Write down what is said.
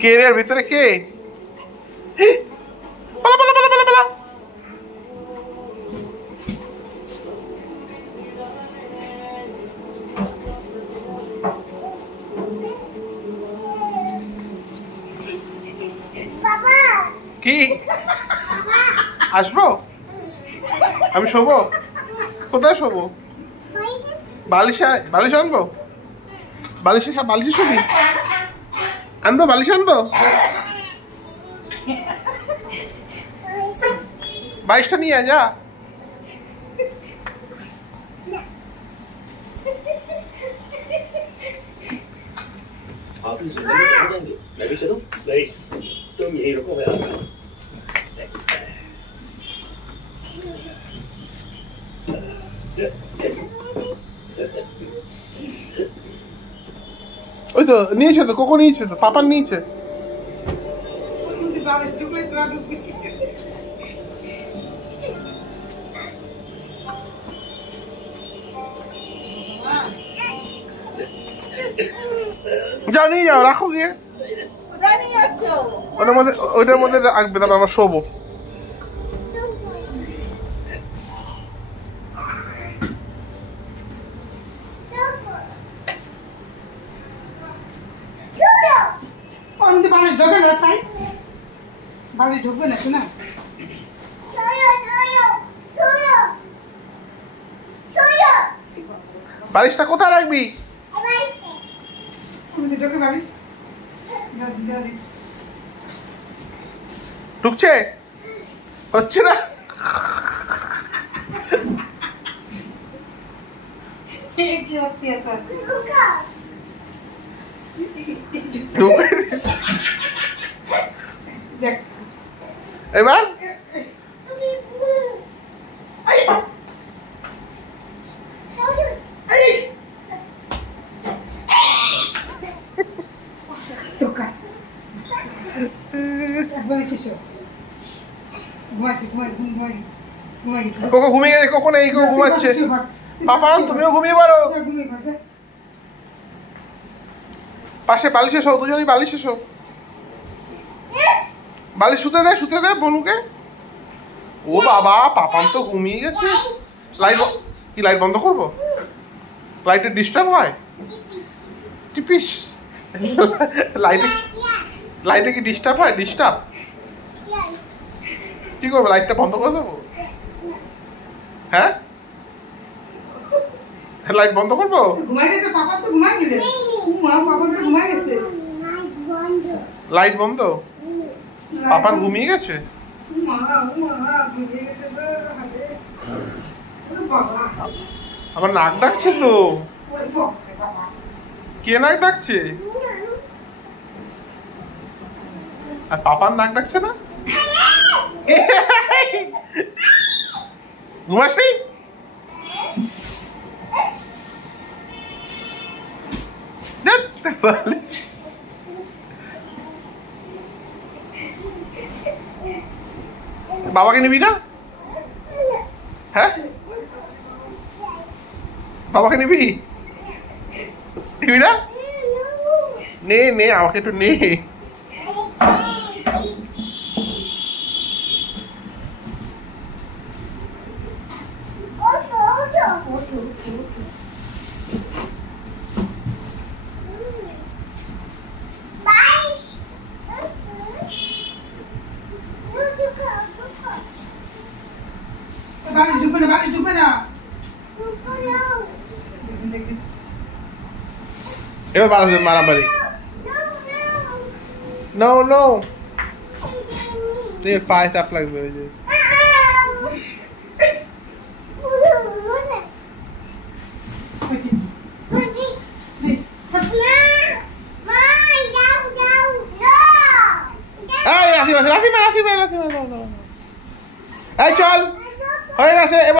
কে রে ভিতরে কে? পালা পালা পালা পালা পালা। কি আসবো? আমি শোবো? কোথায় শোবো? বালিশে বালিশ আনবো? বালিশে বালিশে শোবি? আনবো বালিশ আনবো? বালিশটা নিয়ে আয় যা। तुम यही रुको मैं आता हूँ। ওই তো নিয়েছে তো, কোকো নিয়েছে তো, পাপার নিয়েছে। যাও নিয়ে যাও, রাখো গিয়ে ওটার মধ্যে রাখবে, তারপর আমরা শোবো। বালিশ ঢোকে না, তাই বালিশ ঢুকবে না শোনা। বালিশটা কোথায় রাখবি? ঢোকে বালিশ ঢুকছে? হচ্ছে না? এবার কোকো ঘুমিয়ে গেছে, কোকো নেই, কোকো ঘুমাচ্ছে। পাপা তুমিও ঘুমিয়ে পারো, পাশে বালিশে শো, দুজনেই বালিশে শো। বালিশ শুতে দে বনুকে। ও বাবা, পাপান তো ঘুমিয়ে গেছে। লাইট কি লাইট বন্ধ করবো? লাইটের ডিস্টার্ব হয়? টিপিস লাইটে কি ডিস্টার্ব হয়? ডিস্টার্ব কি করবো? লাইটটা বন্ধ করে দেবো? হ্যাঁ, লাইট বন্ধ করবো? লাইট বন্ধ? পাপান ঘুমিয়ে গেছে? আমার নাক ডাকছে তো। কে নাক ডাকছে? আর পাপার নাক ডাকছে না? ঘুমাসনি? বাবাকে নিবি না? হ্যাঁ, বাবাকে নিবি? নিবি না? নে নে, আমাকে একটু নে। বালিশ ঢুকবে না, বালিশ ঢুকবে না। এবার মারামারি। নো নো, এর পায়ে চাপ লাগবে। ওই যে এই চল হয়ে গেছে।